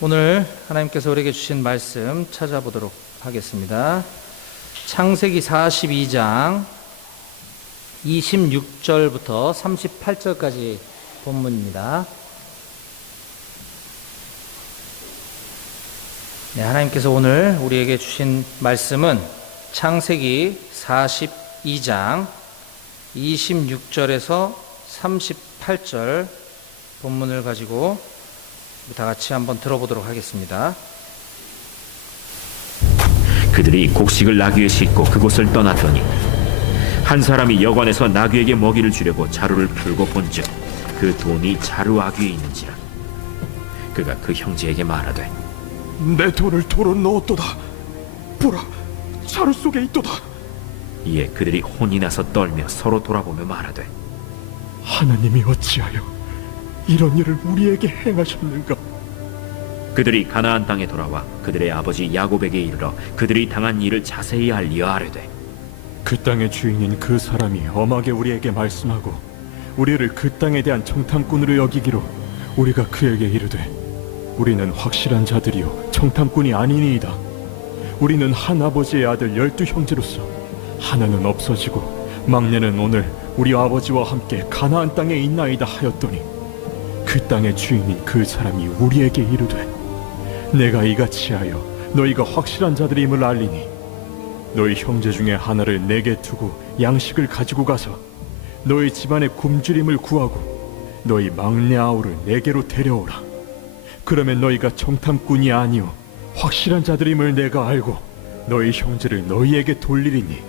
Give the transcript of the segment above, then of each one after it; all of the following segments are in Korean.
오늘 하나님께서 우리에게 주신 말씀 찾아보도록 하겠습니다. 창세기 42장 26절부터 38절까지 본문입니다. 네, 하나님께서 오늘 우리에게 주신 말씀은 창세기 42장 26절에서 38절 본문을 가지고 다 같이 한번 들어보도록 하겠습니다. 그들이 곡식을 나귀에 싣고 그곳을 떠났더니 한 사람이 여관에서 나귀에게 먹이를 주려고 자루를 풀고 본즉 그 돈이 자루 아귀에 있는지라. 그가 그 형제에게 말하되 내 돈을 도로 넣었도다. 보라, 자루 속에 있도다. 이에 그들이 혼이 나서 떨며 서로 돌아보며 말하되 하나님이 어찌하여 이런 일을 우리에게 행하셨는가? 그들이 가나안 땅에 돌아와 그들의 아버지 야곱에게 이르러 그들이 당한 일을 자세히 알리어 아뢰되 그 땅의 주인인 그 사람이 엄하게 우리에게 말씀하고 우리를 그 땅에 대한 청탐꾼으로 여기기로 우리가 그에게 이르되 우리는 확실한 자들이요 청탐꾼이 아니니이다. 우리는 한 아버지의 아들 12형제로서 하나는 없어지고 막내는 오늘 우리 아버지와 함께 가나안 땅에 있나이다 하였더니 그 땅의 주인인 그 사람이 우리에게 이르되 내가 이같이 하여 너희가 확실한 자들임을 알리니 너희 형제 중에 하나를 내게 두고 양식을 가지고 가서 너희 집안의 굶주림을 구하고 너희 막내 아우를 내게로 데려오라. 그러면 너희가 청탐꾼이 아니요 확실한 자들임을 내가 알고 너희 형제를 너희에게 돌리리니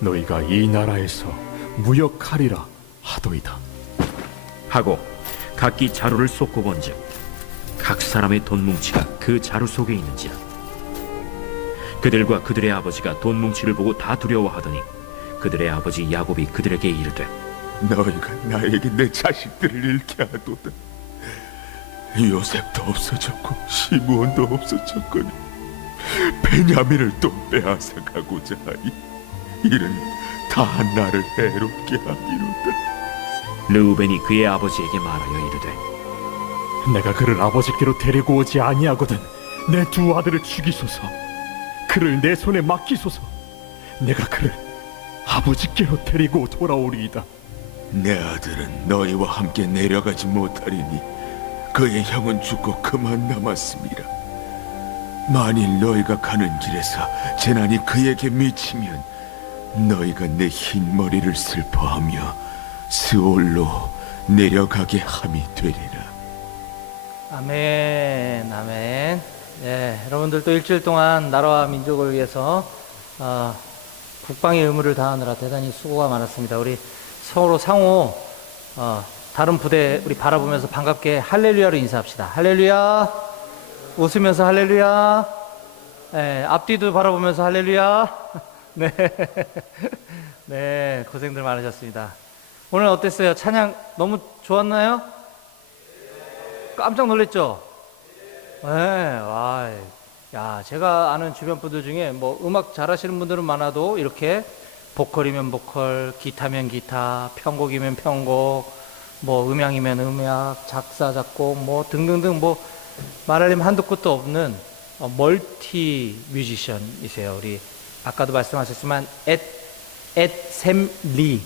너희가 이 나라에서 무역하리라 하도이다. 하고 각기 자루를 쏟고 본즉 각 사람의 돈 뭉치가 그 자루 속에 있는지라. 그들과 그들의 아버지가 돈 뭉치를 보고 다 두려워하더니 그들의 아버지 야곱이 그들에게 이르되 너희가 나에게 내 자식들을 잃게 하도다. 요셉도 없어졌고 시므온도 없어졌거니 베냐민을 또 빼앗아 가고자 하니 이는 다 나를 해롭게 하기로다. 르우벤이 그의 아버지에게 말하여 이르되 내가 그를 아버지께로 데리고 오지 아니하거든 내 두 아들을 죽이소서. 그를 내 손에 맡기소서. 내가 그를 아버지께로 데리고 돌아오리이다. 내 아들은 너희와 함께 내려가지 못하리니 그의 형은 죽고 그만 남았음이라. 만일 너희가 가는 길에서 재난이 그에게 미치면 너희가 내 흰 머리를 슬퍼하며 스올로 내려가게 함이 되리라. 아멘, 아멘. 네, 여러분들 또 일주일 동안 나라와 민족을 위해서 국방의 의무를 다하느라 대단히 수고가 많았습니다. 우리 서로 상호 다른 부대 우리 바라보면서 반갑게 할렐루야로 인사합시다. 할렐루야. 웃으면서 할렐루야. 네, 앞뒤도 바라보면서 할렐루야. 네, 네, 고생들 많으셨습니다. 오늘 어땠어요? 찬양 너무 좋았나요? 깜짝 놀랐죠? 네, 와, 야, 제가 아는 주변 분들 중에 뭐 음악 잘하시는 분들은 많아도 이렇게 보컬이면 보컬, 기타면 기타, 편곡이면 편곡, 뭐 음향이면 음악, 작사, 작곡, 뭐 등등등 뭐 말하려면 한도 끝도 없는 멀티 뮤지션이세요. 우리 아까도 말씀하셨지만 앳샘리,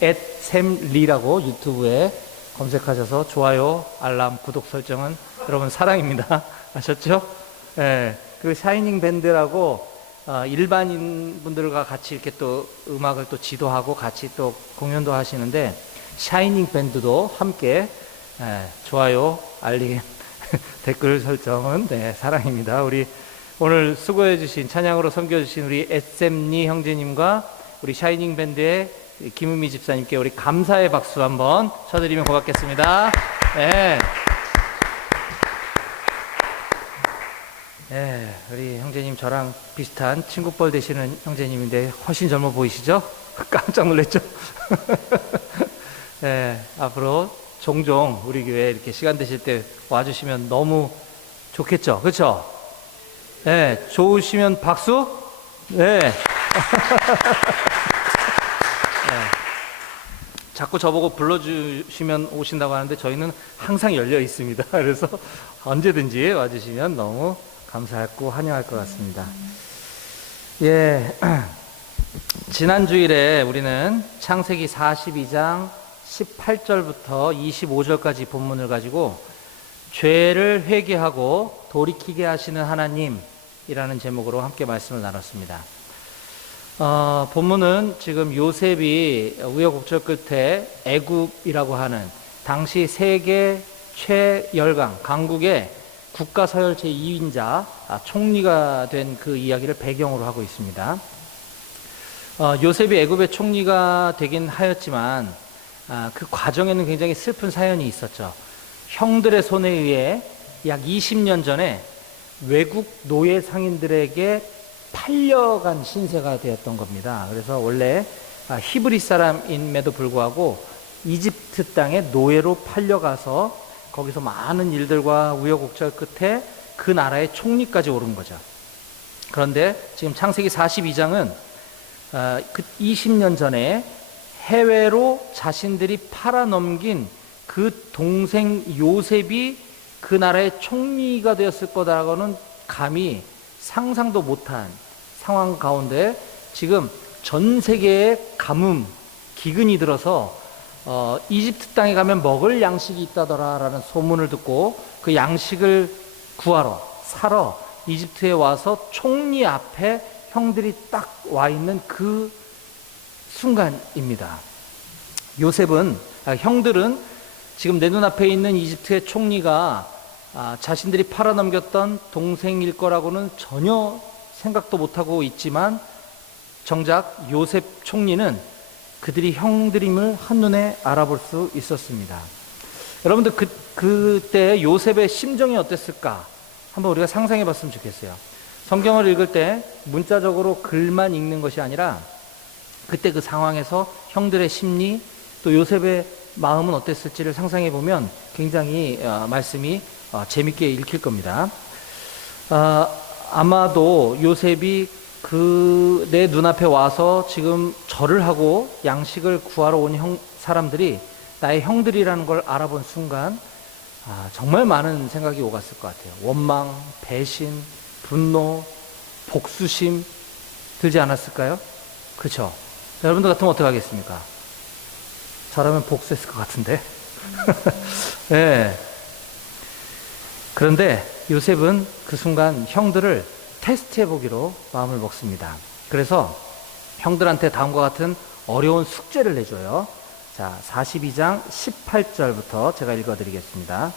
앳샘리라고 유튜브에 검색하셔서 좋아요, 알람, 구독 설정은 여러분 사랑입니다. 아셨죠? 예, 그 샤이닝 밴드라고 일반인 분들과 같이 이렇게 또 음악을 또 지도하고 같이 또 공연도 하시는데 샤이닝 밴드도 함께 좋아요, 알림, 댓글 설정은 네, 사랑입니다. 우리 오늘 수고해주신 찬양으로 섬겨주신 우리 앳샘리 형제님과 우리 샤이닝 밴드의 김은미 집사님께 우리 감사의 박수 한번 쳐드리면 고맙겠습니다. 네. 네, 우리 형제님 저랑 비슷한 친구뻘 되시는 형제님인데 훨씬 젊어 보이시죠? 깜짝 놀랐죠? 네, 앞으로 종종 우리 교회 이렇게 시간 되실 때 와주시면 너무 좋겠죠? 그렇죠? 네, 좋으시면 박수? 네. 네. 자꾸 저보고 불러주시면 오신다고 하는데 저희는 항상 열려 있습니다. 그래서 언제든지 와주시면 너무 감사하고 환영할 것 같습니다. 예, 지난 주일에 우리는 창세기 42장 18절부터 25절까지 본문을 가지고 죄를 회개하고 돌이키게 하시는 하나님이라는 제목으로 함께 말씀을 나눴습니다. 본문은 지금 요셉이 우여곡절 끝에 애굽이라고 하는 당시 세계 최열강 강국의 국가서열 제2인자 총리가 된 그 이야기를 배경으로 하고 있습니다. 요셉이 애굽의 총리가 되긴 하였지만 그 과정에는 굉장히 슬픈 사연이 있었죠. 형들의 손에 의해 약 20년 전에 외국 노예 상인들에게 팔려간 신세가 되었던 겁니다. 그래서 원래 히브리 사람임에도 불구하고 이집트 땅에 노예로 팔려가서 거기서 많은 일들과 우여곡절 끝에 그 나라의 총리까지 오른 거죠. 그런데 지금 창세기 42장은 그 20년 전에 해외로 자신들이 팔아넘긴 그 동생 요셉이 그 나라의 총리가 되었을 거다라고는 감히 상상도 못한 상황 가운데 지금 전 세계에 가뭄, 기근이 들어서 이집트 땅에 가면 먹을 양식이 있다더라라는 소문을 듣고 그 양식을 구하러 사러 이집트에 와서 총리 앞에 형들이 딱 와 있는 그 순간입니다. 요셉은 형들은 지금 내 눈앞에 있는 이집트의 총리가 자신들이 팔아넘겼던 동생일 거라고는 전혀 생각도 못하고 있지만 정작 요셉 총리는 그들이 형들임을 한눈에 알아볼 수 있었습니다. 여러분들 그때 요셉의 심정이 어땠을까? 한번 우리가 상상해 봤으면 좋겠어요. 성경을 읽을 때 문자적으로 글만 읽는 것이 아니라 그때 그 상황에서 형들의 심리 또 요셉의 마음은 어땠을지를 상상해 보면 굉장히 말씀이 재밌게 읽힐 겁니다. 아마도 요셉이 내 눈앞에 와서 지금 절을 하고 양식을 구하러 온 사람들이 나의 형들이라는 걸 알아본 순간 정말 많은 생각이 오갔을 것 같아요. 원망, 배신, 분노, 복수심 들지 않았을까요? 그렇죠? 여러분들 같으면 어떻게 하겠습니까? 저라면 복수했을 것 같은데. 네. 그런데 요셉은 그 순간 형들을 테스트해 보기로 마음을 먹습니다. 그래서 형들한테 다음과 같은 어려운 숙제를 내줘요. 자, 42장 18절부터 제가 읽어드리겠습니다.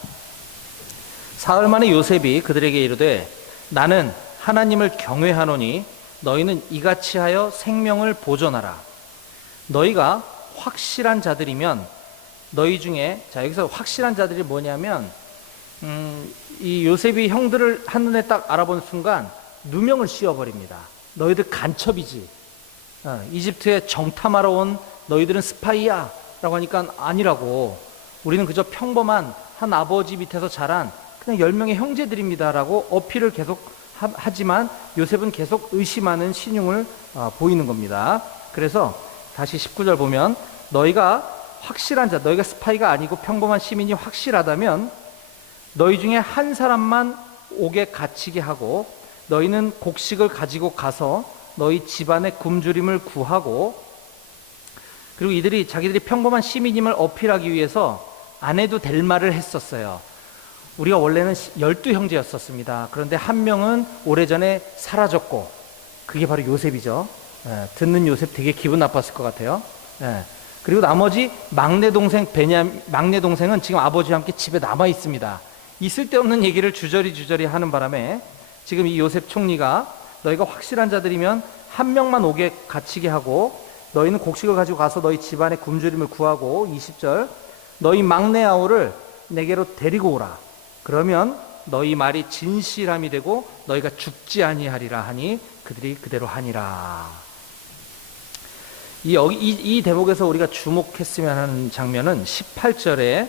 사흘 만에 요셉이 그들에게 이르되 나는 하나님을 경외하노니 너희는 이같이 하여 생명을 보존하라. 너희가 확실한 자들이면 너희 중에, 자 여기서 확실한 자들이 뭐냐면 이 요셉이 형들을 한눈에 딱 알아본 순간 누명을 씌워버립니다. 너희들 간첩이지. 이집트에 정탐하러 온 너희들은 스파이야 라고 하니까 아니라고, 우리는 그저 평범한 한 아버지 밑에서 자란 그냥 10명의 형제들입니다 라고 어필을 계속 하지만 요셉은 계속 의심하는 신용을 보이는 겁니다. 그래서 다시 19절 보면 너희가 확실한 자, 너희가 스파이가 아니고 평범한 시민이 확실하다면 너희 중에 한 사람만 옥에 갇히게 하고 너희는 곡식을 가지고 가서 너희 집안의 굶주림을 구하고, 그리고 이들이 자기들이 평범한 시민임을 어필하기 위해서 안 해도 될 말을 했었어요. 우리가 원래는 12형제였었습니다. 그런데 한 명은 오래전에 사라졌고 그게 바로 요셉이죠. 듣는 요셉 되게 기분 나빴을 것 같아요. 그리고 나머지 막내 동생은 지금 아버지와 함께 집에 남아 있습니다. 이 쓸데없는 얘기를 주저리 하는 바람에 지금 이 요셉 총리가 너희가 확실한 자들이면 한 명만 옥에 갇히게 하고 너희는 곡식을 가지고 가서 너희 집안의 굶주림을 구하고, 20절 너희 막내 아우를 내게로 데리고 오라. 그러면 너희 말이 진실함이 되고 너희가 죽지 아니하리라 하니 그들이 그대로 하니라. 이 대목에서 우리가 주목했으면 하는 장면은 18절에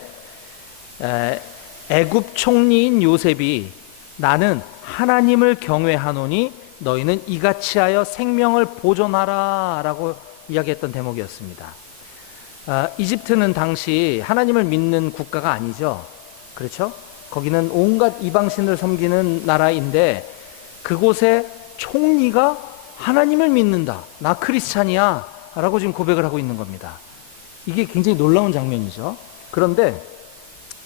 애굽 총리인 요셉이 나는 하나님을 경외하노니 너희는 이같이 하여 생명을 보존하라 라고 이야기했던 대목이었습니다. 이집트는 당시 하나님을 믿는 국가가 아니죠. 그렇죠? 거기는 온갖 이방신을 섬기는 나라인데 그곳의 총리가 하나님을 믿는다. 나 크리스찬이야. 라고 지금 고백을 하고 있는 겁니다. 이게 굉장히 놀라운 장면이죠. 그런데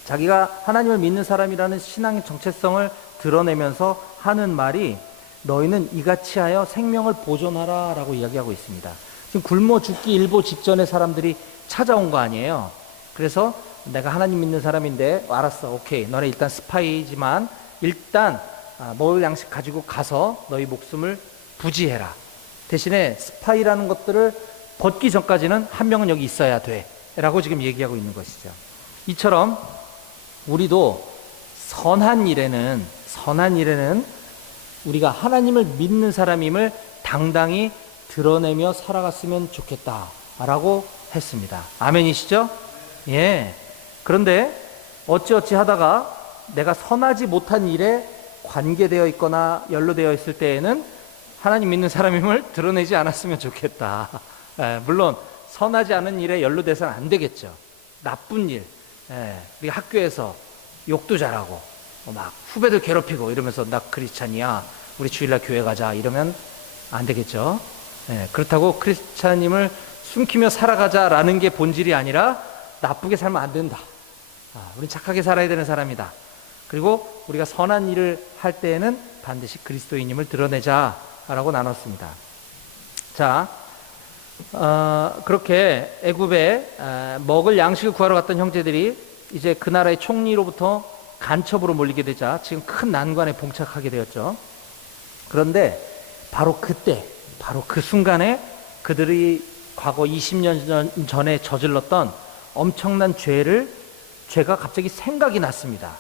자기가 하나님을 믿는 사람이라는 신앙의 정체성을 드러내면서 하는 말이 너희는 이같이 하여 생명을 보존하라 라고 이야기하고 있습니다. 지금 굶어 죽기 일보 직전에 사람들이 찾아온 거 아니에요. 그래서 내가 하나님 믿는 사람인데 알았어, 오케이, 너네 일단 스파이지만 일단 먹을 양식 가지고 가서 너희 목숨을 부지해라. 대신에 스파이라는 것들을 벗기 전까지는 한 명은 여기 있어야 돼 라고 지금 얘기하고 있는 것이죠. 이처럼 우리도 선한 일에는 우리가 하나님을 믿는 사람임을 당당히 드러내며 살아갔으면 좋겠다라고 했습니다. 아멘이시죠? 예. 그런데 어찌어찌 하다가 내가 선하지 못한 일에 관계되어 있거나 연루되어 있을 때에는 하나님 믿는 사람임을 드러내지 않았으면 좋겠다. 예, 물론 선하지 않은 일에 연루돼서는 안 되겠죠. 나쁜 일, 우리 학교에서 욕도 잘하고 막 후배들 괴롭히고 이러면서 나 크리스찬이야, 우리 주일날 교회 가자 이러면 안 되겠죠. 그렇다고 크리스찬임을 숨기며 살아가자라는 게 본질이 아니라 나쁘게 살면 안 된다. 우린 착하게 살아야 되는 사람이다. 그리고 우리가 선한 일을 할 때에는 반드시 그리스도인임을 드러내자라고 나눴습니다. 자, 그렇게 애굽에 먹을 양식을 구하러 갔던 형제들이 이제 그 나라의 총리로부터 간첩으로 몰리게 되자 지금 큰 난관에 봉착하게 되었죠. 그런데 바로 그때, 바로 그 순간에 그들이 과거 20년 전에 저질렀던 엄청난 죄가 갑자기 생각이 났습니다.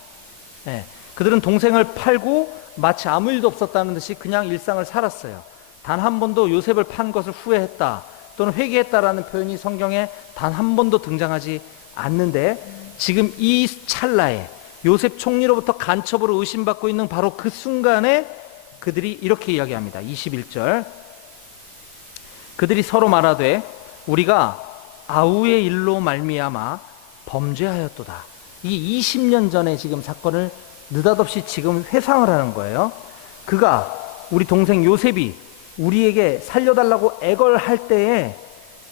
그들은 동생을 팔고 마치 아무 일도 없었다는 듯이 그냥 일상을 살았어요. 단 한 번도 요셉을 판 것을 후회했다 또는 회개했다라는 표현이 성경에 단 한 번도 등장하지 않는데 지금 이 찰나에 요셉 총리로부터 간첩으로 의심받고 있는 바로 그 순간에 그들이 이렇게 이야기합니다. 21절, 그들이 서로 말하되 우리가 아우의 일로 말미암아 범죄하였도다. 이 20년 전에 지금 사건을 느닷없이 지금 회상을 하는 거예요. 그가, 우리 동생 요셉이 우리에게 살려달라고 애걸할 때에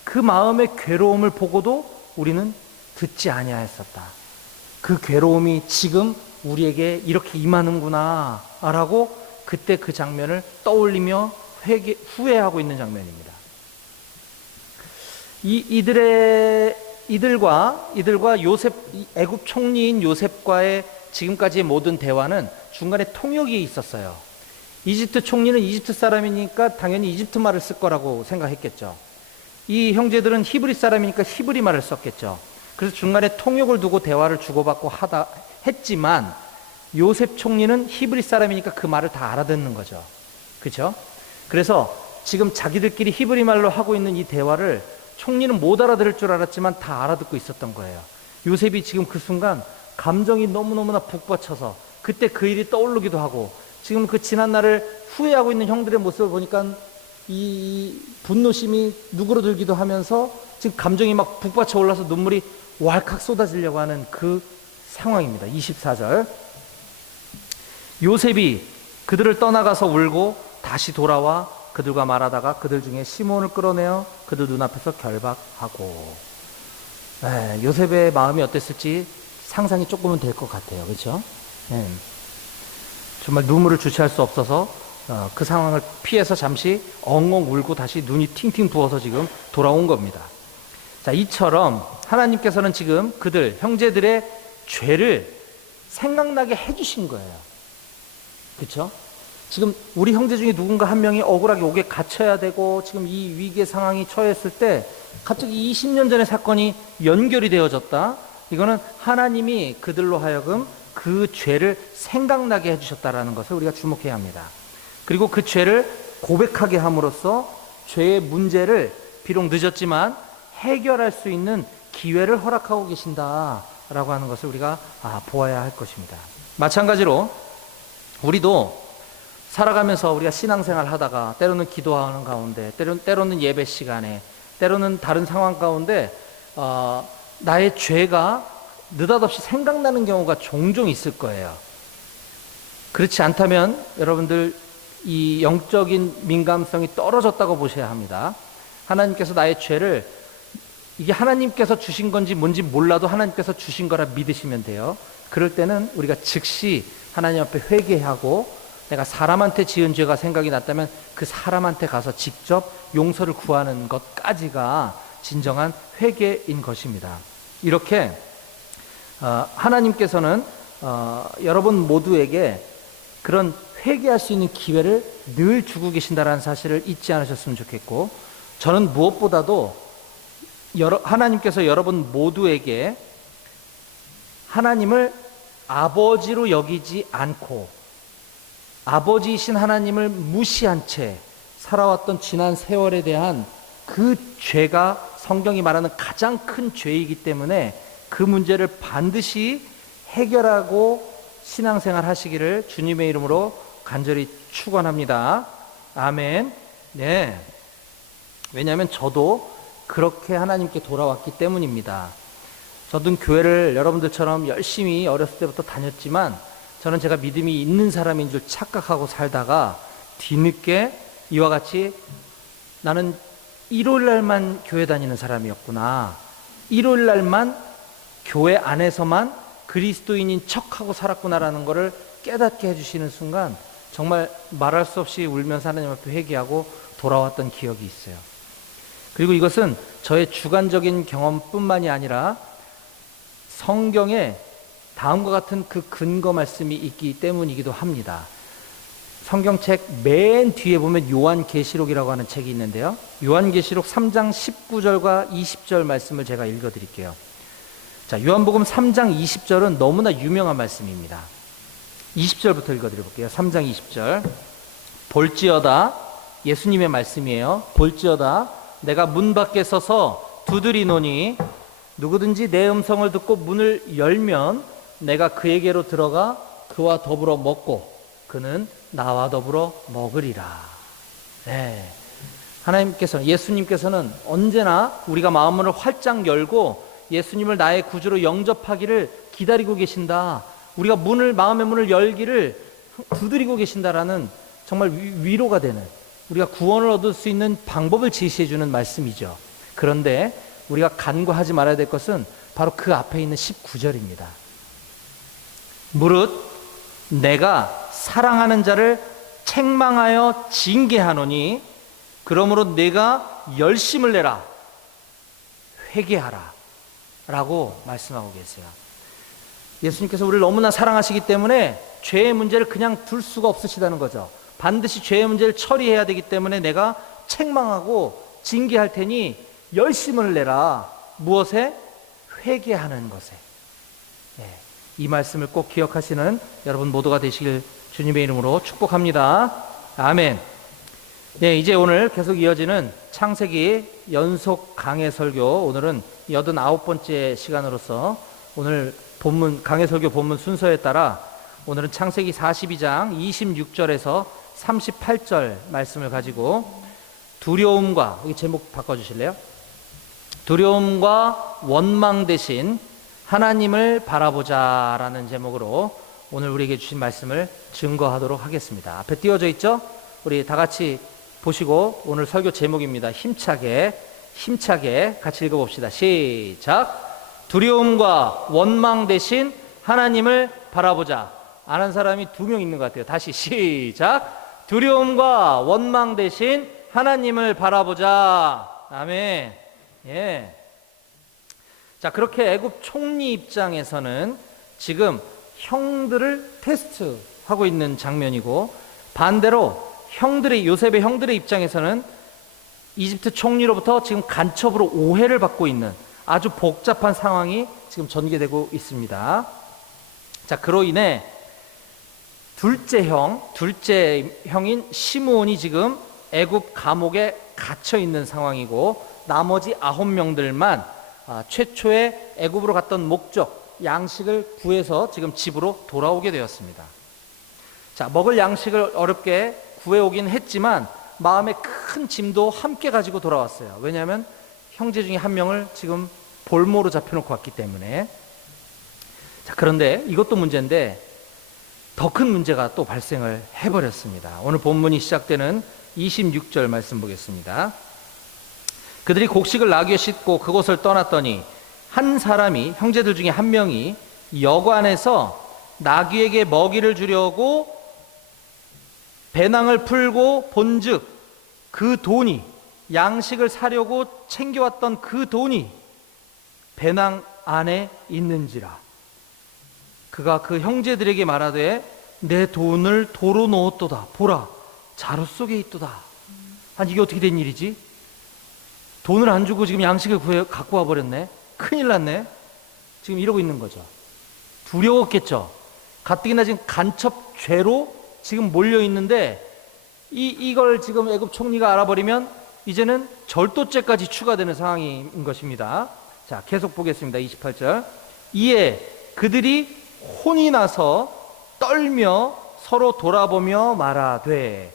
그 마음의 괴로움을 보고도 우리는 듣지 아니하였었다. 그 괴로움이 지금 우리에게 이렇게 임하는구나 라고 그때 그 장면을 떠올리며 후회하고 있는 장면입니다. 이들과 요셉, 애굽 총리인 요셉과의 지금까지의 모든 대화는 중간에 통역이 있었어요. 이집트 총리는 이집트 사람이니까 당연히 이집트 말을 쓸 거라고 생각했겠죠. 이 형제들은 히브리 사람이니까 히브리 말을 썼겠죠. 그래서 중간에 통역을 두고 대화를 주고받고 했지만 요셉 총리는 히브리 사람이니까 그 말을 다 알아듣는 거죠. 그렇죠? 그래서 지금 자기들끼리 히브리 말로 하고 있는 이 대화를 총리는 못 알아들을 줄 알았지만 다 알아듣고 있었던 거예요. 요셉이 지금 그 순간 감정이 너무너무나 북받쳐서 그때 그 일이 떠오르기도 하고 지금 그 지난 날을 후회하고 있는 형들의 모습을 보니까 이 분노심이 누그러들기도 하면서 지금 감정이 막 북받쳐 올라서 눈물이 왈칵 쏟아지려고 하는 그 상황입니다. 24절, 요셉이 그들을 떠나가서 울고 다시 돌아와 그들과 말하다가 그들 중에 시몬을 끌어내어 그들 눈앞에서 결박하고. 요셉의 마음이 어땠을지 상상이 조금은 될 것 같아요. 그렇죠? 정말 눈물을 주체할 수 없어서 그 상황을 피해서 잠시 엉엉 울고 다시 눈이 팅팅 부어서 지금 돌아온 겁니다. 자, 이처럼 하나님께서는 지금 그들 형제들의 죄를 생각나게 해주신 거예요. 그렇죠? 지금 우리 형제 중에 누군가 한 명이 억울하게 옥에 갇혀야 되고 지금 이 위기의 상황이 처했을 때 갑자기 20년 전의 사건이 연결이 되어졌다. 이거는 하나님이 그들로 하여금 그 죄를 생각나게 해주셨다라는 것을 우리가 주목해야 합니다. 그리고 그 죄를 고백하게 함으로써 죄의 문제를 비록 늦었지만 해결할 수 있는 기회를 허락하고 계신다라고 하는 것을 우리가 보아야 할 것입니다. 마찬가지로 우리도 살아가면서 우리가 신앙생활 하다가 때로는 기도하는 가운데 때로는 예배 시간에 때로는 다른 상황 가운데 나의 죄가 느닷없이 생각나는 경우가 종종 있을 거예요. 그렇지 않다면 여러분들 이 영적인 민감성이 떨어졌다고 보셔야 합니다. 하나님께서 나의 죄를, 이게 하나님께서 주신 건지 뭔지 몰라도 하나님께서 주신 거라 믿으시면 돼요. 그럴 때는 우리가 즉시 하나님 앞에 회개하고, 내가 사람한테 지은 죄가 생각이 났다면 그 사람한테 가서 직접 용서를 구하는 것까지가 진정한 회개인 것입니다. 이렇게 하나님께서는 여러분 모두에게 그런 회개할 수 있는 기회를 늘 주고 계신다는 사실을 잊지 않으셨으면 좋겠고, 저는 무엇보다도 하나님께서 여러분 모두에게 하나님을 아버지로 여기지 않고 아버지이신 하나님을 무시한 채 살아왔던 지난 세월에 대한 그 죄가 성경이 말하는 가장 큰 죄이기 때문에 그 문제를 반드시 해결하고 신앙생활 하시기를 주님의 이름으로 간절히 축원합니다. 아멘. 네. 왜냐하면 저도 그렇게 하나님께 돌아왔기 때문입니다. 저도 교회를 여러분들처럼 열심히 어렸을 때부터 다녔지만 저는 제가 믿음이 있는 사람인 줄 착각하고 살다가 뒤늦게 이와 같이 나는 일요일 날만 교회 다니는 사람이었구나, 일요일 날만 교회 안에서만 그리스도인인 척하고 살았구나라는 것을 깨닫게 해주시는 순간 정말 말할 수 없이 울면서 하나님 앞에 회개하고 돌아왔던 기억이 있어요. 그리고 이것은 저의 주관적인 경험뿐만이 아니라 성경에 다음과 같은 그 근거 말씀이 있기 때문이기도 합니다. 성경책 맨 뒤에 보면 요한계시록이라고 하는 책이 있는데요, 요한계시록 3장 19절과 20절 말씀을 제가 읽어드릴게요. 자, 요한복음 3장 20절은 너무나 유명한 말씀입니다. 20절부터 읽어드려볼게요. 3장 20절. 볼지어다, 예수님의 말씀이에요. 볼지어다 내가 문 밖에 서서 두드리노니 누구든지 내 음성을 듣고 문을 열면 내가 그에게로 들어가 그와 더불어 먹고 그는 나와 더불어 먹으리라. 네. 하나님께서는, 예수님께서는 언제나 우리가 마음을 활짝 열고 예수님을 나의 구주로 영접하기를 기다리고 계신다. 우리가 마음의 문을 열기를 두드리고 계신다라는 정말 위로가 되는, 우리가 구원을 얻을 수 있는 방법을 제시해 주는 말씀이죠. 그런데 우리가 간과하지 말아야 될 것은 바로 그 앞에 있는 19절입니다. 무릇 내가 사랑하는 자를 책망하여 징계하노니 그러므로 내가 열심을 내라, 회개하라 라고 말씀하고 계세요. 예수님께서 우리를 너무나 사랑하시기 때문에 죄의 문제를 그냥 둘 수가 없으시다는 거죠. 반드시 죄의 문제를 처리해야 되기 때문에 내가 책망하고 징계할 테니 열심을 내라. 무엇에? 회개하는 것에. 네, 이 말씀을 꼭 기억하시는 여러분 모두가 되시길 주님의 이름으로 축복합니다. 아멘. 네, 이제 오늘 계속 이어지는 창세기 연속 강해 설교, 오늘은 89번째 시간으로서 오늘 본문, 강해 설교 본문 순서에 따라 오늘은 창세기 42장 26절에서 38절 말씀을 가지고 두려움과, 여기 제목 바꿔주실래요? 두려움과 원망 대신 하나님을 바라보자 라는 제목으로 오늘 우리에게 주신 말씀을 증거하도록 하겠습니다. 앞에 띄워져 있죠? 우리 다 같이 보시고 오늘 설교 제목입니다. 힘차게 같이 읽어봅시다. 시작. 두려움과 원망 대신 하나님을 바라보자. 아는 사람이 2명 있는 것 같아요. 다시 시작. 두려움과 원망 대신 하나님을 바라보자. 아멘. 예. 자, 그렇게 애굽 총리 입장에서는 지금 형들을 테스트하고 있는 장면이고, 반대로 요셉의 형들의 입장에서는 이집트 총리로부터 지금 간첩으로 오해를 받고 있는 아주 복잡한 상황이 지금 전개되고 있습니다. 자, 그로 인해 둘째 형인 시므온이 지금 애굽 감옥에 갇혀 있는 상황이고, 나머지 9명들만 최초의 애굽으로 갔던 목적, 양식을 구해서 지금 집으로 돌아오게 되었습니다. 자, 먹을 양식을 어렵게 구해오긴 했지만 마음에 큰 짐도 함께 가지고 돌아왔어요. 왜냐하면 형제 중에 한 명을 지금 볼모로 잡혀놓고 왔기 때문에. 자, 그런데 이것도 문제인데 더 큰 문제가 또 발생을 해버렸습니다. 오늘 본문이 시작되는 26절 말씀 보겠습니다. 그들이 곡식을 나귀에 싣고 그곳을 떠났더니 한 사람이, 형제들 중에 한 명이 여관에서 나귀에게 먹이를 주려고 배낭을 풀고 본즉 그 돈이, 양식을 사려고 챙겨왔던 그 돈이 배낭 안에 있는지라. 그가 그 형제들에게 말하되 내 돈을 도로 넣었도다. 보라, 자루 속에 있도다. 아니 이게 어떻게 된 일이지? 돈을 안 주고 지금 양식을 갖고 와버렸네. 큰일 났네. 지금 이러고 있는 거죠. 두려웠겠죠. 가뜩이나 지금 간첩죄로 지금 몰려 있는데 이걸 지금 애굽 총리가 알아버리면 이제는 절도죄까지 추가되는 상황인 것입니다. 자, 계속 보겠습니다. 28절. 이에 그들이 혼이 나서 떨며 서로 돌아보며 말하되,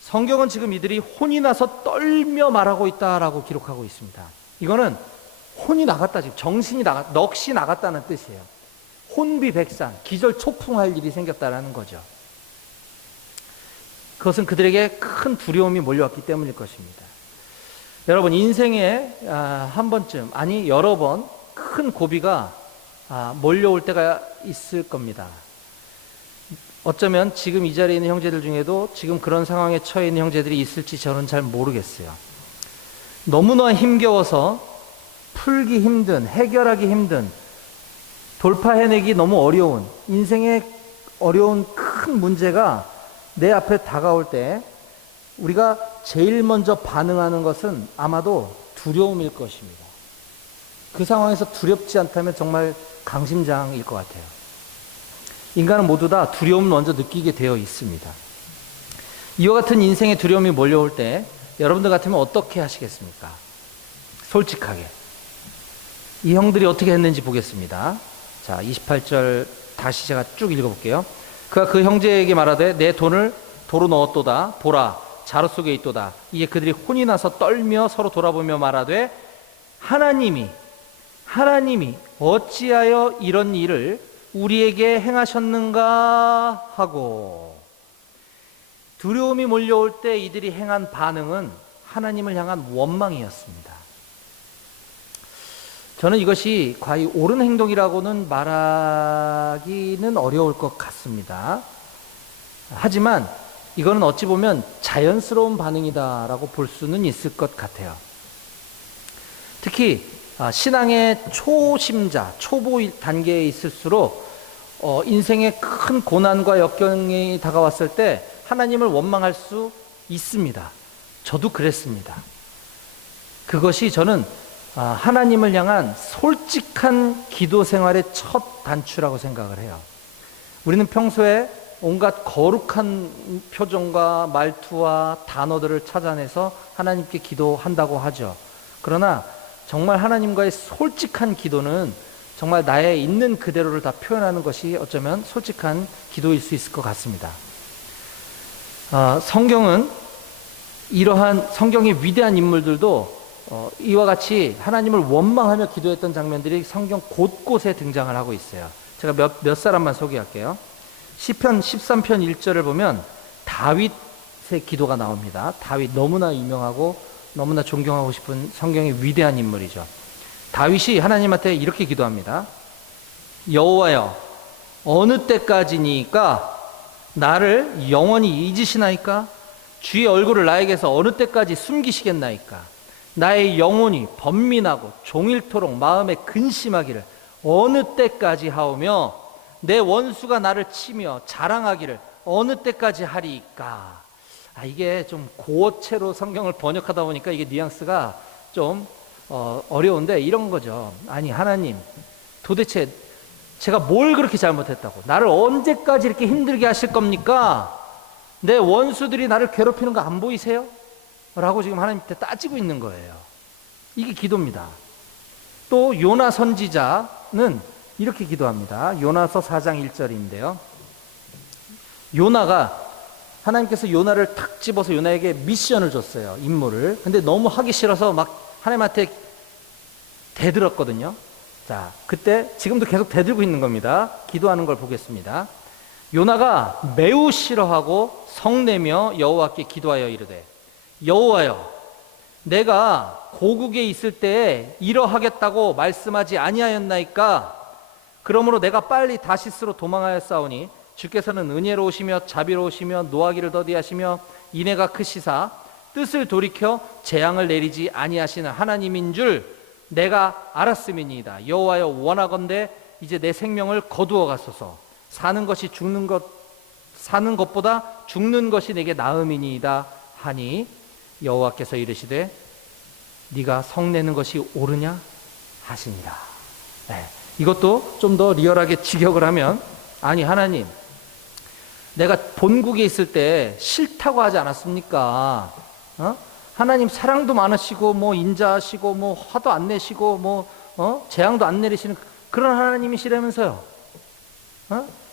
성경은 지금 이들이 혼이 나서 떨며 말하고 있다라고 기록하고 있습니다. 이거는 혼이 나갔다, 지금 정신이 넋이 나갔다는 뜻이에요. 혼비백산, 기절초풍할 일이 생겼다라는 거죠. 그것은 그들에게 큰 두려움이 몰려왔기 때문일 것입니다. 여러분, 인생에 한 번쯤, 아니 여러 번 큰 고비가 몰려올 때가 있을 겁니다. 어쩌면 지금 이 자리에 있는 형제들 중에도 지금 그런 상황에 처해 있는 형제들이 있을지 저는 잘 모르겠어요. 너무나 힘겨워서 풀기 힘든, 해결하기 힘든, 돌파해내기 너무 어려운, 인생의 어려운 큰 문제가 내 앞에 다가올 때 우리가 제일 먼저 반응하는 것은 아마도 두려움일 것입니다. 그 상황에서 두렵지 않다면 정말 강심장일 것 같아요. 인간은 모두 다 두려움을 먼저 느끼게 되어 있습니다. 이와 같은 인생의 두려움이 몰려올 때 여러분들 같으면 어떻게 하시겠습니까? 솔직하게. 이 형들이 어떻게 했는지 보겠습니다. 자, 28절 다시 제가 쭉 읽어볼게요. 그가 그 형제에게 말하되 내 돈을 도로 넣었도다. 보라, 자루 속에 있도다. 이에 그들이 혼이 나서 떨며 서로 돌아보며 말하되 하나님이 어찌하여 이런 일을 우리에게 행하셨는가 하고. 두려움이 몰려올 때 이들이 행한 반응은 하나님을 향한 원망이었습니다. 저는 이것이 과히 옳은 행동이라고는 말하기는 어려울 것 같습니다. 하지만 이거는 어찌 보면 자연스러운 반응이다라고 볼 수는 있을 것 같아요. 특히 신앙의 초심자, 초보 단계에 있을수록 인생의 큰 고난과 역경이 다가왔을 때 하나님을 원망할 수 있습니다. 저도 그랬습니다. 그것이 저는 하나님을 향한 솔직한 기도 생활의 첫 단추라고 생각을 해요. 우리는 평소에 온갖 거룩한 표정과 말투와 단어들을 찾아내서 하나님께 기도한다고 하죠. 그러나 정말 하나님과의 솔직한 기도는 정말 나의 있는 그대로를 다 표현하는 것이 어쩌면 솔직한 기도일 수 있을 것 같습니다. 성경은 이러한 성경의 위대한 인물들도 이와 같이 하나님을 원망하며 기도했던 장면들이 성경 곳곳에 등장을 하고 있어요. 제가 몇 사람만 소개할게요. 시편 13편 1절을 보면 다윗의 기도가 나옵니다. 다윗 너무나 유명하고 너무나 존경하고 싶은 성경의 위대한 인물이죠. 다윗이 하나님한테 이렇게 기도합니다. 여호와여, 어느 때까지니까 나를 영원히 잊으시나이까? 주의 얼굴을 나에게서 어느 때까지 숨기시겠나이까? 나의 영혼이 번민하고 종일토록 마음에 근심하기를 어느 때까지 하오며 내 원수가 나를 치며 자랑하기를 어느 때까지 하리이까? 이게 좀 고어체로 성경을 번역하다 보니까 이게 뉘앙스가 좀 어려운데 이런 거죠. 아니 하나님, 도대체 제가 뭘 그렇게 잘못했다고 나를 언제까지 이렇게 힘들게 하실 겁니까? 내 원수들이 나를 괴롭히는 거 안 보이세요? 라고 지금 하나님한테 따지고 있는 거예요. 이게 기도입니다. 또 요나 선지자는 이렇게 기도합니다. 요나서 4장 1절인데요. 요나가 하나님께서 요나를 탁 집어서 요나에게 미션을 줬어요. 임무를. 근데 너무 하기 싫어서 막 하나님한테 대들었거든요. 자, 그때 지금도 계속 대들고 있는 겁니다. 기도하는 걸 보겠습니다. 요나가 매우 싫어하고 성내며 여호와께 기도하여 이르되 여호와여 내가 고국에 있을 때에 이러하겠다고 말씀하지 아니하였나이까. 그러므로 내가 빨리 다시스로 도망하였사오니 주께서는 은혜로우시며 자비로우시며 노하기를 더디하시며 인애가 크시사 뜻을 돌이켜 재앙을 내리지 아니하시는 하나님인 줄 내가 알았음이니이다. 여호와여 원하건대 이제 내 생명을 거두어 가소서. 사는 것보다 죽는 것이 내게 나음이니이다 하니 여호와께서 이르시되 네가 성내는 것이 옳으냐 하시니라. 네. 이것도 좀 더 리얼하게 직역을 하면 아니 하나님 내가 본국에 있을 때 싫다고 하지 않았습니까? 하나님 사랑도 많으시고 뭐 인자하시고 뭐 화도 안 내시고 재앙도 안 내리시는 그런 하나님이시라면서요.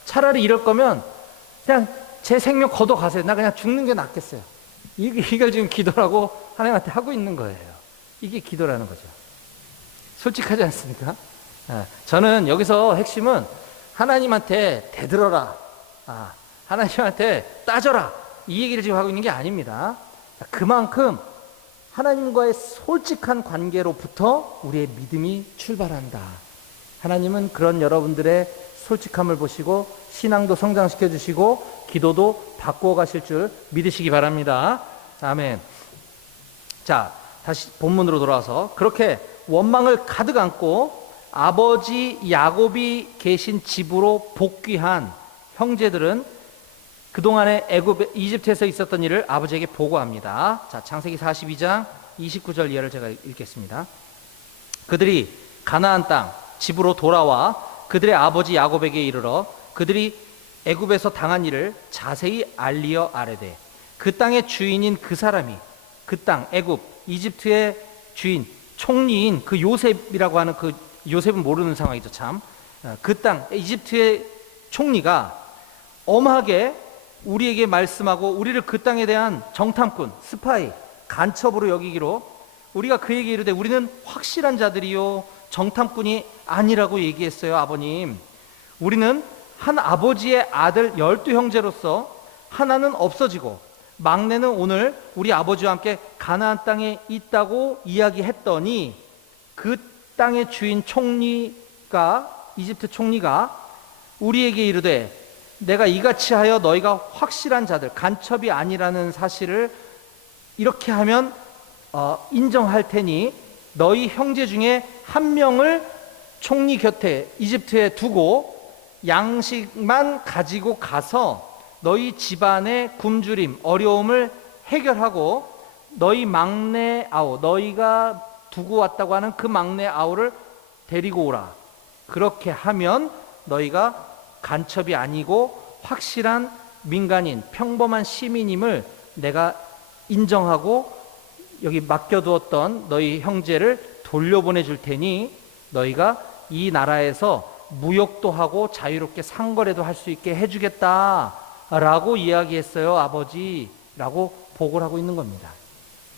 차라리 이럴 거면 그냥 제 생명 걷어 가세요. 나 그냥 죽는 게 낫겠어요. 이걸 지금 기도라고 하나님한테 하고 있는 거예요. 이게 기도라는 거죠. 솔직하지 않습니까? 저는 여기서 핵심은 하나님한테 대들어라, 하나님한테 따져라, 이 얘기를 지금 하고 있는 게 아닙니다. 그만큼 하나님과의 솔직한 관계로부터 우리의 믿음이 출발한다. 하나님은 그런 여러분들의 솔직함을 보시고 신앙도 성장시켜 주시고 기도도 바꾸어 가실 줄 믿으시기 바랍니다. 아멘. 자, 다시 본문으로 돌아와서 그렇게 원망을 가득 안고 아버지 야곱이 계신 집으로 복귀한 형제들은 그동안에 이집트에서 있었던 일을 아버지에게 보고합니다. 자, 창세기 42장 29절 이하를 제가 읽겠습니다. 그들이 가나안 땅 집으로 돌아와 그들의 아버지 야곱에게 이르러 그들이 애굽에서 당한 일을 자세히 알리어 아뢰되 그 땅의 주인인 그 사람이 그 땅 애굽 이집트의 주인 총리인 그 요셉이라고 하는 그 요셉은 모르는 상황이죠. 참 그 땅 이집트의 총리가 엄하게 우리에게 말씀하고 우리를 그 땅에 대한 정탐꾼 스파이 간첩으로 여기기로 우리가 그에게 이르되 우리는 확실한 자들이요 정탐꾼이 아니라고 얘기했어요. 아버님 우리는 한 아버지의 아들 12형제로서 하나는 없어지고 막내는 오늘 우리 아버지와 함께 가나안 땅에 있다고 이야기했더니 그 땅의 주인 이집트 총리가 우리에게 이르되 내가 이같이 하여 너희가 확실한 자들 간첩이 아니라는 사실을 이렇게 하면 인정할 테니 너희 형제 중에 한 명을 총리 곁에 이집트에 두고 양식만 가지고 가서 너희 집안의 굶주림, 어려움을 해결하고 너희 막내 아우, 너희가 두고 왔다고 하는 그 막내 아우를 데리고 오라. 그렇게 하면 너희가 간첩이 아니고 확실한 민간인, 평범한 시민임을 내가 인정하고 여기 맡겨두었던 너희 형제를 돌려보내 줄 테니 너희가 이 나라에서 무역도 하고 자유롭게 상거래도 할 수 있게 해주겠다라고 이야기했어요. 아버지라고 보고를 하고 있는 겁니다.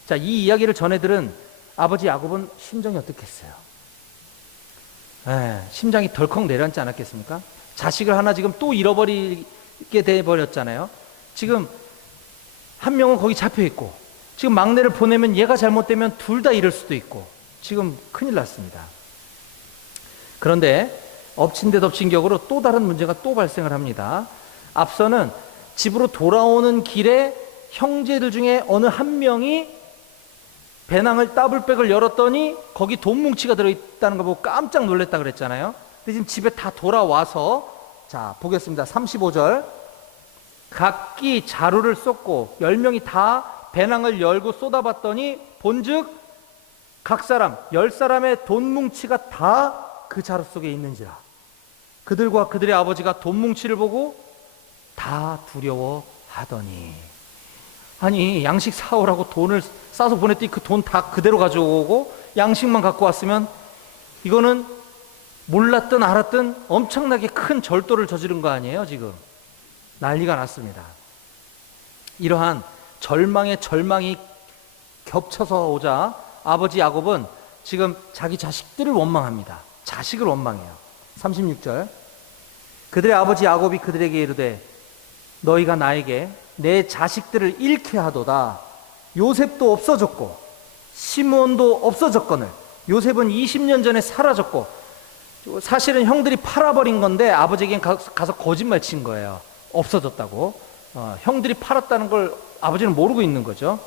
자, 이 이야기를 전해들은 아버지 야곱은 심정이 어떻겠어요? 심장이 덜컥 내려앉지 않았겠습니까? 자식을 하나 지금 또 잃어버리게 돼버렸잖아요. 지금 한 명은 거기 잡혀 있고 지금 막내를 보내면 얘가 잘못되면 둘 다 잃을 수도 있고 지금 큰일 났습니다. 그런데 엎친 데 덮친 격으로 또 다른 문제가 또 발생을 합니다. 앞서는 집으로 돌아오는 길에 형제들 중에 어느 한 명이 배낭을 더블백을 열었더니 거기 돈 뭉치가 들어있다는 거 보고 깜짝 놀랐다 그랬잖아요. 근데 지금 집에 다 돌아와서 자 보겠습니다. 35절 각기 자루를 쏟고 10명이 다 배낭을 열고 쏟아봤더니 본즉 각 사람 10사람의 돈 뭉치가 다 그 자루 속에 있는지라. 그들과 그들의 아버지가 돈 뭉치를 보고 다 두려워하더니 아니 양식 사오라고 돈을 싸서 보냈더니 그 돈 다 그대로 가져오고 양식만 갖고 왔으면 이거는 몰랐든 알았든 엄청나게 큰 절도를 저지른 거 아니에요. 지금 난리가 났습니다. 이러한 절망에 절망이 겹쳐서 오자 아버지 야곱은 지금 자기 자식들을 원망합니다. 자식을 원망해요. 36절. 그들의 아버지 야곱이 그들에게 이르되 너희가 나에게 내 자식들을 잃게 하도다. 요셉도 없어졌고 시므온도 없어졌거늘. 요셉은 20년 전에 사라졌고 사실은 형들이 팔아버린 건데 아버지에겐 가서 거짓말 친 거예요. 없어졌다고. 형들이 팔았다는 걸 아버지는 모르고 있는 거죠.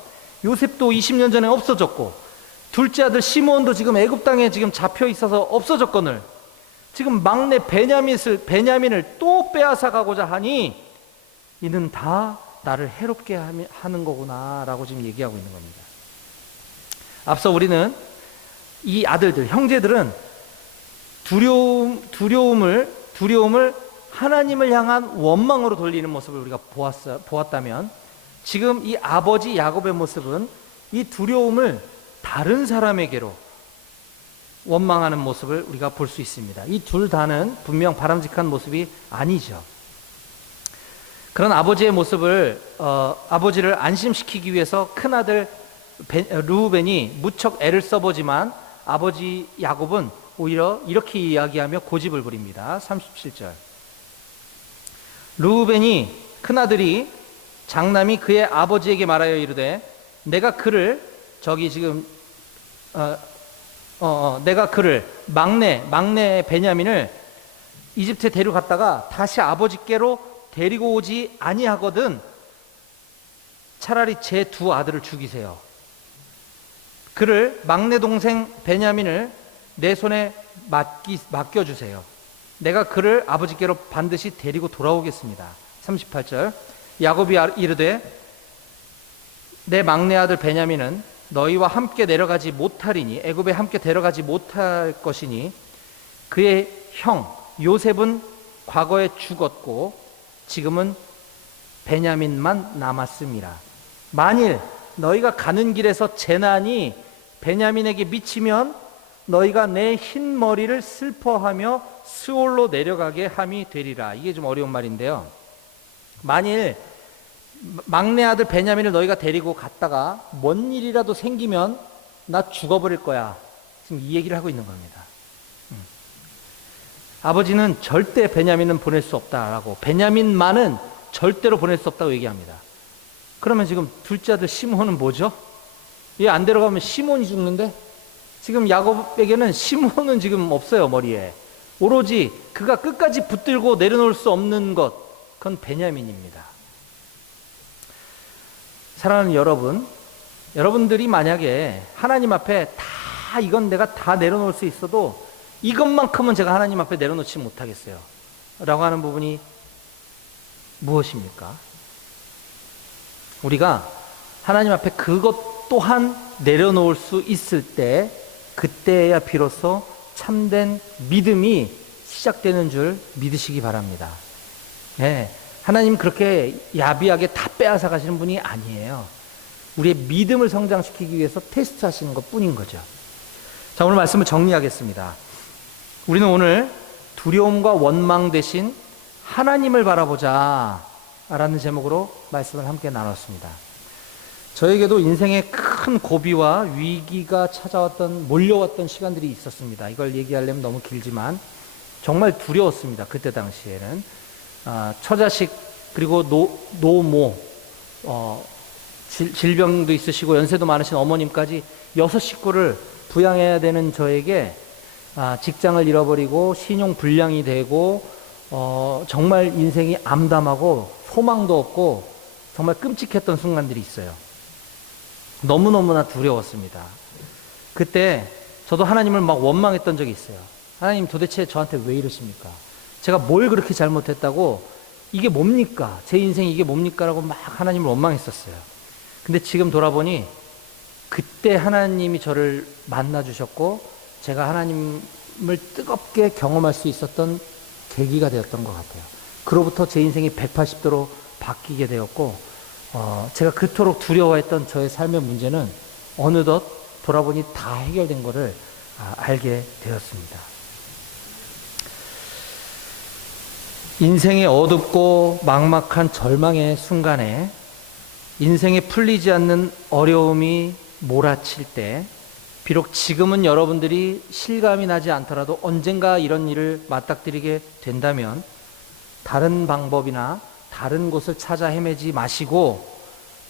요셉도 20년 전에 없어졌고 둘째 아들 시므온도 지금 애굽 땅에 지금 잡혀 있어서 없어졌거늘. 지금 막내 베냐민을 또 빼앗아 가고자 하니 이는 다 나를 해롭게 하는 거구나라고 지금 얘기하고 있는 겁니다. 앞서 우리는 이 아들들, 형제들은 두려움을 하나님을 향한 원망으로 돌리는 모습을 우리가 보았다면 지금 이 아버지 야곱의 모습은 이 두려움을 다른 사람에게로 원망하는 모습을 우리가 볼 수 있습니다. 이 둘 다는 분명 바람직한 모습이 아니죠. 그런 아버지의 모습을 아버지를 안심시키기 위해서 큰아들 르우벤이 무척 애를 써보지만 아버지 야곱은 오히려 이렇게 이야기하며 고집을 부립니다. 37절. 르우벤이 큰아들이 장남이 그의 아버지에게 말하여 이르되 내가 그를 내가 그를 막내 베냐민을 이집트에 데려갔다가 다시 아버지께로 데리고 오지 아니하거든 차라리 제 두 아들을 죽이세요. 그를 막내 동생 베냐민을 내 손에 맡겨주세요. 내가 그를 아버지께로 반드시 데리고 돌아오겠습니다. 38절. 야곱이 이르되 내 막내 아들 베냐민은 너희와 함께 내려가지 못하리니 애굽에 함께 데려가지 못할 것이니 그의 형 요셉은 과거에 죽었고 지금은 베냐민만 남았습니다. 만일 너희가 가는 길에서 재난이 베냐민에게 미치면 너희가 내 흰 머리를 슬퍼하며 스올로 내려가게 함이 되리라. 이게 좀 어려운 말인데요. 만일 막내 아들 베냐민을 너희가 데리고 갔다가 뭔 일이라도 생기면 나 죽어버릴 거야. 지금 이 얘기를 하고 있는 겁니다. 아버지는 절대 베냐민은 보낼 수 없다라고, 베냐민만은 절대로 보낼 수 없다고 얘기합니다. 그러면 지금 둘째 아들 시므온은 뭐죠? 얘 안 데려가면 시몬이 죽는데 지금 야곱에게는 시몬은 지금 없어요. 머리에 오로지 그가 끝까지 붙들고 내려놓을 수 없는 것, 그건 베냐민입니다. 사랑하는 여러분, 여러분들이 만약에 하나님 앞에 다 이건 내가 다 내려놓을 수 있어도 이것만큼은 제가 하나님 앞에 내려놓지 못하겠어요 라고 하는 부분이 무엇입니까? 우리가 하나님 앞에 그것 또한 내려놓을 수 있을 때 그때야 비로소 참된 믿음이 시작되는 줄 믿으시기 바랍니다. 네, 하나님 그렇게 야비하게 다 빼앗아 가시는 분이 아니에요. 우리의 믿음을 성장시키기 위해서 테스트하시는 것 뿐인 거죠. 자, 오늘 말씀을 정리하겠습니다. 우리는 오늘 두려움과 원망 대신 하나님을 바라보자 라는 제목으로 말씀을 함께 나눴습니다. 저에게도 인생의 큰 고비와 위기가 몰려왔던 시간들이 있었습니다. 이걸 얘기하려면 너무 길지만 정말 두려웠습니다. 그때 당시에는 처자식 그리고 노모 질병도 있으시고 연세도 많으신 어머님까지 6식구를 부양해야 되는 저에게 직장을 잃어버리고 신용불량이 되고 정말 인생이 암담하고 소망도 없고 정말 끔찍했던 순간들이 있어요. 너무너무나 두려웠습니다. 그때 저도 하나님을 막 원망했던 적이 있어요. 하나님 도대체 저한테 왜 이러십니까? 제가 뭘 그렇게 잘못했다고, 이게 뭡니까? 제 인생이 이게 뭡니까? 라고 막 하나님을 원망했었어요. 근데 지금 돌아보니 그때 하나님이 저를 만나주셨고 제가 하나님을 뜨겁게 경험할 수 있었던 계기가 되었던 것 같아요. 그로부터 제 인생이 180도로 바뀌게 되었고 제가 그토록 두려워했던 저의 삶의 문제는 어느덧 돌아보니 다 해결된 것을 알게 되었습니다. 인생의 어둡고 막막한 절망의 순간에 인생에 풀리지 않는 어려움이 몰아칠 때 비록 지금은 여러분들이 실감이 나지 않더라도 언젠가 이런 일을 맞닥뜨리게 된다면 다른 방법이나 다른 곳을 찾아 헤매지 마시고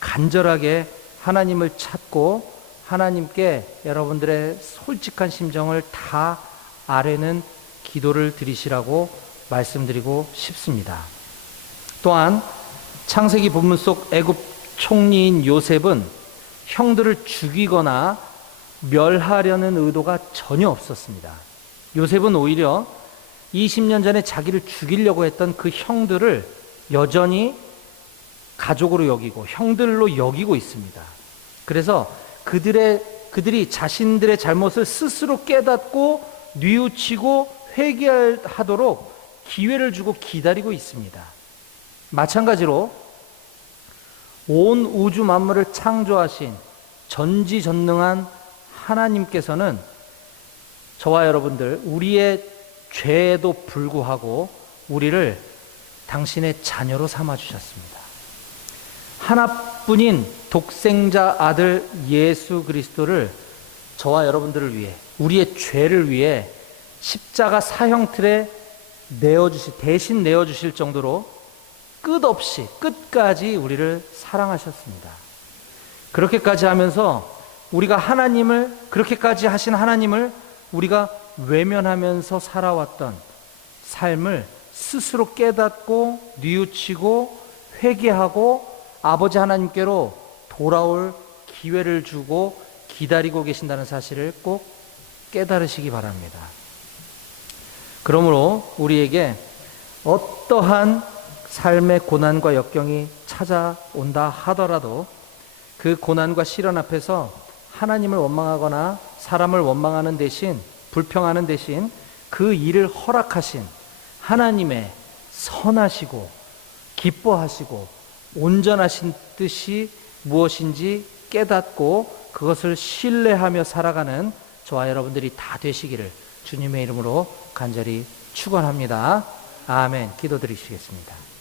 간절하게 하나님을 찾고 하나님께 여러분들의 솔직한 심정을 다 아뢰는 기도를 드리시라고 말씀드리고 싶습니다. 또한 창세기 본문 속 애굽 총리인 요셉은 형들을 죽이거나 멸하려는 의도가 전혀 없었습니다. 요셉은 오히려 20년 전에 자기를 죽이려고 했던 그 형들을 여전히 가족으로 여기고 형들로 여기고 있습니다. 그래서 그들이 자신들의 잘못을 스스로 깨닫고 뉘우치고 회개하도록 기회를 주고 기다리고 있습니다. 마찬가지로 온 우주 만물을 창조하신 전지전능한 하나님께서는 저와 여러분들, 우리의 죄에도 불구하고 우리를 당신의 자녀로 삼아주셨습니다. 하나뿐인 독생자 아들 예수 그리스도를 저와 여러분들을 위해, 우리의 죄를 위해 십자가 사형틀에 대신 내어주실 정도로 끝없이 끝까지 우리를 사랑하셨습니다. 그렇게까지 하면서 우리가 그렇게까지 하신 하나님을 우리가 외면하면서 살아왔던 삶을 스스로 깨닫고 뉘우치고 회개하고 아버지 하나님께로 돌아올 기회를 주고 기다리고 계신다는 사실을 꼭 깨달으시기 바랍니다. 그러므로 우리에게 어떠한 삶의 고난과 역경이 찾아온다 하더라도 그 고난과 시련 앞에서 하나님을 원망하거나 사람을 원망하는 대신, 불평하는 대신 그 일을 허락하신 하나님의 선하시고 기뻐하시고 온전하신 뜻이 무엇인지 깨닫고 그것을 신뢰하며 살아가는 저와 여러분들이 다 되시기를 주님의 이름으로 간절히 축원합니다. 아멘. 기도드리시겠습니다.